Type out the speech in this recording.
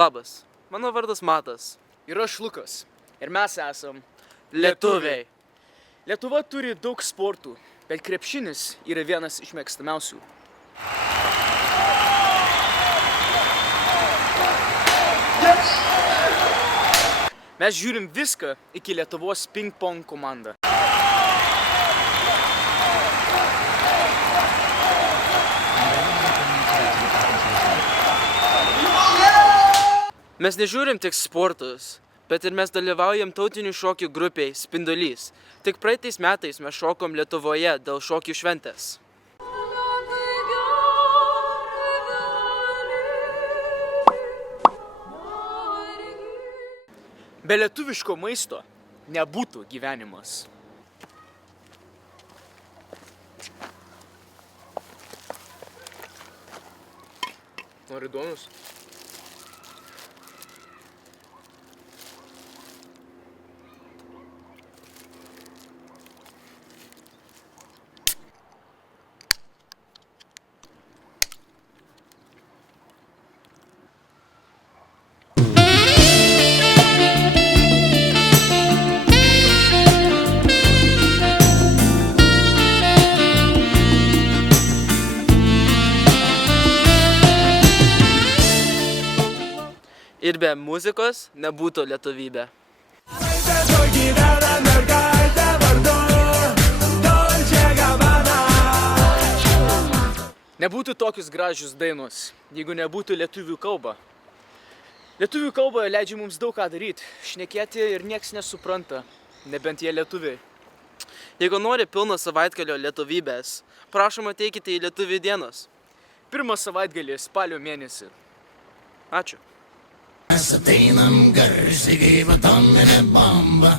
Labas, mano vardas Matas. Ir aš Lukas. Ir mes esam Lietuviai. Lietuva turi daug sportų, bet krepšinis yra vienas iš mėgstamiausių. Mes žiūrim viską iki Lietuvos ping-pong komandą. Mes nežiūrim tik sportus, bet ir mes dalyvaujam tautinių šokių grupėj Spindulys. Tik praeitais metais mes šokom Lietuvoje dėl šokių šventės. Be lietuviško maisto nebūtų gyvenimas. Nori duonos? Ir be muzikos nebūtų lietuvybė. Nebūtų tokius gražius dainos, jeigu nebūtų lietuvių kalba. Lietuvių kalba leidžia mums daug ką daryti, šnekėti ir nieks nesupranta, nebent jie lietuviai. Jeigu nori pilno savaitgalio lietuvybės, prašom ateikite į Lietuvių dienos. Pirmą savaitgalį spalio mėnesį. Ačiū. Mes ateinam garsiai kaip atominė bomba.